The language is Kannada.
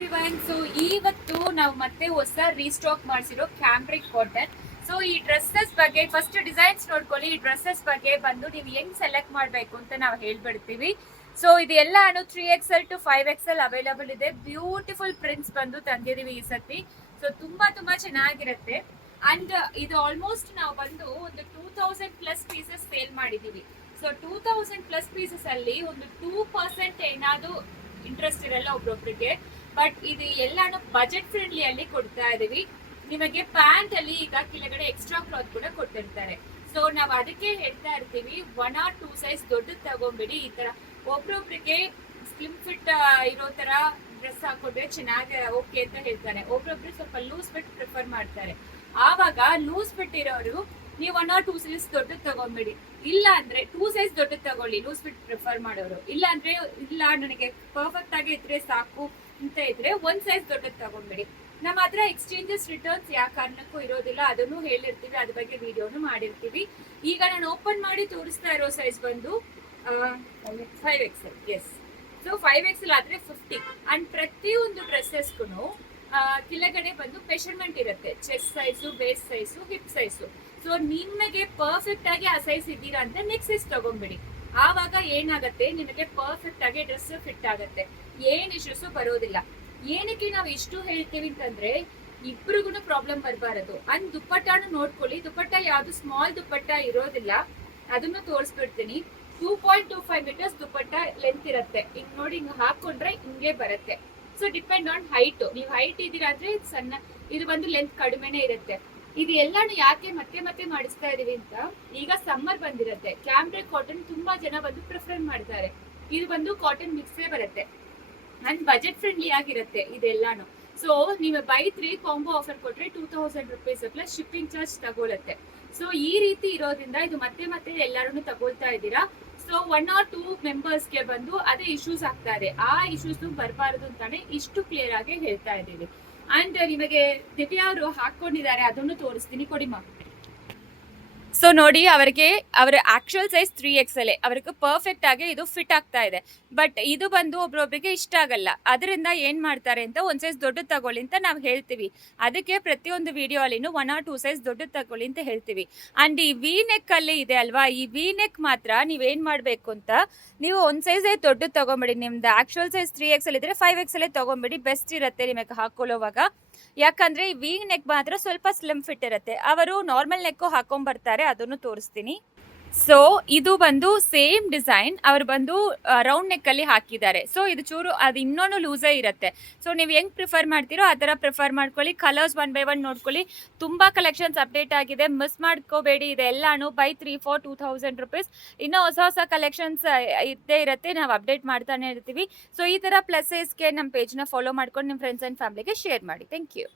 ಸೊ ಇವತ್ತು ನಾವು ಮತ್ತೆ ಹೊಸ ರೀಸ್ಟಾಕ್ ಮಾಡಿಸಿರೋ ಕ್ಯಾಂಬ್ರಿಕ್ ಕಾಟನ್. ಸೊ ಈ ಡ್ರೆಸ್ಸಸ್ ಬಗ್ಗೆ ಫಸ್ಟ್ ಡಿಸೈನ್ಸ್ ನೋಡ್ಕೊಳ್ಳಿ. ಈ ಡ್ರೆಸ್ಸಸ್ ಬಗ್ಗೆ ಬಂದು ನೀವು ಹೆಂಗ್ ಸೆಲೆಕ್ಟ್ ಮಾಡಬೇಕು ಅಂತ ನಾವು ಹೇಳ್ಬಿಡ್ತೀವಿ. ಸೊ ಇದು ಎಲ್ಲ 3XL to 5XL ಅವೈಲಬಲ್ ಇದೆ. ಬ್ಯೂಟಿಫುಲ್ ಪ್ರಿಂಟ್ಸ್ ಬಂದು ತಂದಿದೀವಿ ಈ ಸತಿ. ಸೊ ತುಂಬಾ ಚೆನ್ನಾಗಿರುತ್ತೆ. ಅಂಡ್ ಇದು ಆಲ್ಮೋಸ್ಟ್ ನಾವು ಬಂದು ಒಂದು 2000+ ಪೀಸಸ್ ಸೇಲ್ ಮಾಡಿದೀವಿ. ಸೊ 2000+ ಪೀಸಸ್ ಅಲ್ಲಿ ಒಂದು 2% ಏನಾದ್ರು ಇಂಟ್ರೆಸ್ಟ್ ಇರಲ್ಲ ಒಬ್ರೊಬ್ರಿಗೆ. ಬಟ್ ಇದು ಎಲ್ಲಾನು ಬಜೆಟ್ ಫ್ರೆಂಡ್ಲಿ ಅಲ್ಲಿ ಕೊಡ್ತಾ ಇದೀವಿ. ನಿಮಗೆ ಪ್ಯಾಂಟ್ ಅಲ್ಲಿ ಈಗ ಕೆಳಗಡೆ ಎಕ್ಸ್ಟ್ರಾ ಕ್ಲಾತ್ ಕೂಡ ಕೊಟ್ಟಿರ್ತಾರೆ. ಸೊ ನಾವ್ ಅದಕ್ಕೆ ಹೇಳ್ತಾ ಇರ್ತೀವಿ 1 or 2 ಸೈಜ್ ದೊಡ್ಡದು ತಗೊಂಬಿಡಿ. ಈ ತರ ಒಬ್ರೊಬ್ರಿಗೆ ಸ್ಲಿಮ್ ಫಿಟ್ ಇರೋ ತರ ಡ್ರೆಸ್ ಹಾಕೊಂಡ್ರೆ ಚೆನ್ನಾಗಿ ಓಕೆ ಅಂತ ಹೇಳ್ತಾರೆ. ಒಬ್ರೊಬ್ರು ಸ್ವಲ್ಪ ಲೂಸ್ ಫಿಟ್ ಪ್ರಿಫರ್ ಮಾಡ್ತಾರೆ. ಆವಾಗ ಲೂಸ್ ಫಿಟ್ ಇರೋರು ನೀವು 1 or 2 ಸೈಜ್ ದೊಡ್ಡದು ತಗೊಂಬಿಡಿ. ಇಲ್ಲ ಅಂದ್ರೆ 2 ಸೈಜ್ ದೊಡ್ಡದು ತಗೊಳ್ಳಿ ಲೂಸ್ ಫಿಟ್ ಪ್ರಿಫರ್ ಮಾಡೋರು. ಇಲ್ಲ ಅಂದ್ರೆ ಇಲ್ಲ ನನಗೆ ಪರ್ಫೆಕ್ಟ್ ಆಗಿ ಇದ್ರೆ ಸಾಕು ಅಂತ ಇದ್ರೆ 1 ಸೈಜ್ ದೊಡ್ಡದು ತಗೊಂಬಿಡಿ. ನಮ್ಮ ಹತ್ರ ಎಕ್ಸ್ಚೇಂಜಸ್ ರಿಟರ್ನ್ಸ್ ಯಾವ ಕಾರಣಕ್ಕೂ ಇರೋದಿಲ್ಲ, ಅದನ್ನು ಹೇಳಿರ್ತೀವಿ, ಅದ್ರ ಬಗ್ಗೆ ವಿಡಿಯೋನು ಮಾಡಿರ್ತೀವಿ. ಈಗ ನಾನು ಓಪನ್ ಮಾಡಿ ತೋರಿಸ್ತಾ ಇರೋ ಸೈಜ್ ಬಂದು 5XL. ಎಸ್, ಸೊ 5XL ಆದ್ರೆ 50. ಅಂಡ್ ಪ್ರತಿಯೊಂದು ಡ್ರೆಸ್ಸಸ್ಗೂ ಕೆಳಗಡೆ ಬಂದು ಮೆಷರ್ಮೆಂಟ್ ಇರುತ್ತೆ. Chest size, base size, hip size. So ನಿಮಗೆ ಪರ್ಫೆಕ್ಟ್ ಆಗಿ ಆ ಸೈಜ್ ಇದ್ದೀರಾ ಅಂತ ನೆಕ್ಸ್ಟ್ ಸೈಜ್ ತಗೊಂಡ್ಬಿಡಿ. ಆವಾಗ ಏನಾಗತ್ತೆ, ನಿಮಗೆ ಪರ್ಫೆಕ್ಟ್ ಆಗಿ ಡ್ರೆಸ್ ಫಿಟ್ ಆಗತ್ತೆ, ಏನ್ ಇಶ್ಯೂಸ್ ಬರೋದಿಲ್ಲ. ಏನಕ್ಕೆ ನಾವು ಇಷ್ಟು ಹೇಳ್ತೀವಿ ಅಂತಂದ್ರೆ ಇಬ್ರಿಗೂ ಪ್ರಾಬ್ಲಮ್ ಬರಬಾರದು. ಅಂಡ್ ದುಪ್ಪಟ್ಟಾನು ನೋಡ್ಕೊಳ್ಳಿ. ದುಪ್ಪಟ್ಟ ಯಾವ್ದು ಸ್ಮಾಲ್ ದುಪ್ಪಟ್ಟ ಇರೋದಿಲ್ಲ, ಅದನ್ನು ತೋರಿಸ್ಬಿಡ್ತೀನಿ. 2.25 ಮೀಟರ್ಸ್ ದುಪ್ಪಟ್ಟ ಲೆಂತ್ ಇರುತ್ತೆ. ಹಿಂಗ್ ನೋಡಿ, ಹಿಂಗ್ ಹಾಕೊಂಡ್ರೆ ಹಿಂಗೆ ಬರುತ್ತೆ. So depend on height. ನೀವು ಹೈಟ್ ಇದ್ದೀರಾ ಅಂದ್ರೆ ಸಣ್ಣ, ಇದು ಬಂದು ಲೆಂತ್ ಕಡಿಮೆನೆ ಇರುತ್ತೆ. ಇದು ಎಲ್ಲಾನು ಯಾಕೆ ಮತ್ತೆ ಮತ್ತೆ ಮಾಡಿಸ್ತಾ ಇದೀವಿ ಅಂತ, ಈಗ ಸಮ್ಮರ್ ಬಂದಿರುತ್ತೆ. ಕ್ಯಾಂಬ್ರಿಕ್ ಕಾಟನ್ ತುಂಬಾ ಜನ ಬಂದು ಪ್ರಿಫರ್ ಮಾಡ್ತಾರೆ. ಇದು ಬಂದು ಕಾಟನ್ ಮಿಕ್ಸೇ ಬರುತ್ತೆ ಅಂಡ್ ಬಜೆಟ್ ಫ್ರೆಂಡ್ಲಿ ಆಗಿರುತ್ತೆ ಇದೆಲ್ಲಾನು. ಸೊ ನೀವು ಬೈ 3 ಕಾಂಬೋ ಆಫರ್ ಕೊಟ್ರೆ 2000 ರುಪೀಸ್ ಪ್ಲಸ್ ಶಿಪ್ಪಿಂಗ್ ಚಾರ್ಜ್ ತಗೊಳುತ್ತೆ. ಸೊ ಈ ರೀತಿ ಇರೋದ್ರಿಂದ ಇದು ಮತ್ತೆ ಮತ್ತೆ ಎಲ್ಲಾರು ತಗೊಳ್ತಾ ಇದ್ದೀರಾ. ಸೊ 1 or 2 ಮೆಂಬರ್ಸ್ಗೆ ಬಂದು ಅದೇ ಇಶ್ಯೂಸ್ ಆಗ್ತಾ ಇದೆ. ಆ ಇಶ್ಯೂಸ್ ಬರಬಾರದು ಅಂತಾನೆ ಇಷ್ಟು ಕ್ಲಿಯರ್ ಆಗಿ ಹೇಳ್ತಾ ಇದ್ದೀವಿ. ಅಂಡ್ ನಿಮಗೆ ದಿವ್ಯಾ ಅವರು ಹಾಕೊಂಡಿದ್ದಾರೆ, ಅದನ್ನು ತೋರಿಸ್ತೀನಿ, ಕೊಡಿಮಾ. ಸೊ ನೋಡಿ, ಅವರ ಆಕ್ಚುಯಲ್ ಸೈಜ್ 3XL, ಅವ್ರಿಗೆ ಪರ್ಫೆಕ್ಟ್ ಆಗಿ ಇದು ಫಿಟ್ ಆಗ್ತಾ ಇದೆ. ಬಟ್ ಇದು ಬಂದು ಒಬ್ರೊಬ್ರಿಗೆ ಇಷ್ಟ ಆಗಲ್ಲ. ಅದರಿಂದ ಏನ್ ಮಾಡ್ತಾರೆ ಅಂತ 1 ಸೈಜ್ ದೊಡ್ಡದು ತಗೊಳ್ಳಿ ಅಂತ ನಾವು ಹೇಳ್ತೀವಿ. ಅದಕ್ಕೆ ಪ್ರತಿಯೊಂದು ವಿಡಿಯೋ ಅಲ್ಲಿನೂ 1 or 2 ಸೈಜ್ ದೊಡ್ಡದು ತಗೊಳ್ಳಿ ಅಂತ ಹೇಳ್ತೀವಿ. ಅಂಡ್ ಈ ವಿ ನೆಕ್ ಅಲ್ಲಿ ಇದೆ ಅಲ್ವಾ, ಈ ವಿ ನೆಕ್ ಮಾತ್ರ ನೀವೇನ್ ಮಾಡ್ಬೇಕು ಅಂತ, ನೀವು 1 ಸೈಜ್ ದೊಡ್ಡದು ತಗೊಂಬಿಡಿ. ನಿಮ್ದು ಆಕ್ಚುಯಲ್ ಸೈಜ್ 3XL ಇದ್ರೆ 5XL ತಗೊಂಬಿಡಿ, ಬೆಸ್ಟ್ ಇರುತ್ತೆ ನಿಮಗೆ ಹಾಕೊಳ್ಳೋವಾಗ. ಯಾಕಂದ್ರೆ ಈ ವಿ ನೆಕ್ ಮಾತ್ರ ಸ್ವಲ್ಪ ಸ್ಲಿಮ್ ಫಿಟ್ ಇರುತ್ತೆ. ಅವರು ನಾರ್ಮಲ್ ನೆಕ್ ಹಾಕೊಂಡ್ ಬರ್ತಾರೆ, ಅದನ್ನು ತೋರಿಸ್ತೀನಿ. ಸೊ ಇದು ಬಂದು ಸೇಮ್ ಡಿಸೈನ್ ಅವರು ಬಂದು ರೌಂಡ್ ನೆಕ್ ಅಲ್ಲಿ ಹಾಕಿದ್ದಾರೆ. ಸೊ ಇದು ಚೂರು ಅದು ಇನ್ನೊಂದು ಲೂಸೇ ಇರುತ್ತೆ. ಸೊ ನೀವು ಹೆಂಗ್ ಪ್ರಿಫರ್ ಮಾಡ್ತೀರೋ ಆ ತರ ಪ್ರಿಫರ್ ಮಾಡ್ಕೊಳ್ಳಿ. ಕಲರ್ಸ್ 1 by 1 ನೋಡ್ಕೊಳ್ಳಿ. ತುಂಬಾ ಕಲೆಕ್ಷನ್ಸ್ ಅಪ್ಡೇಟ್ ಆಗಿದೆ, ಮಿಸ್ ಮಾಡ್ಕೋಬೇಡಿ. ಇದೆಲ್ಲಾನು ಬೈ 3 for 2000 ರುಪೀಸ್. ಇನ್ನೂ ಹೊಸ ಕಲೆಕ್ಷನ್ಸ್ ಇದ್ದೇ ಇರುತ್ತೆ, ನಾವು ಅಪ್ಡೇಟ್ ಮಾಡ್ತಾನೆ ಇರ್ತೀವಿ. ಸೊ ಈ ತರ ಪ್ಲಸ್ ಸೈಜ್ಗೆ ನಮ್ಮ ಪೇಜ್ನ ಫಾಲೋ ಮಾಡ್ಕೊಂಡು ನಿಮ್ಮ ಫ್ರೆಂಡ್ಸ್ ಅಂಡ್ ಫ್ಯಾಮಿಲಿಗೆ ಶೇರ್ ಮಾಡಿ. Thank you.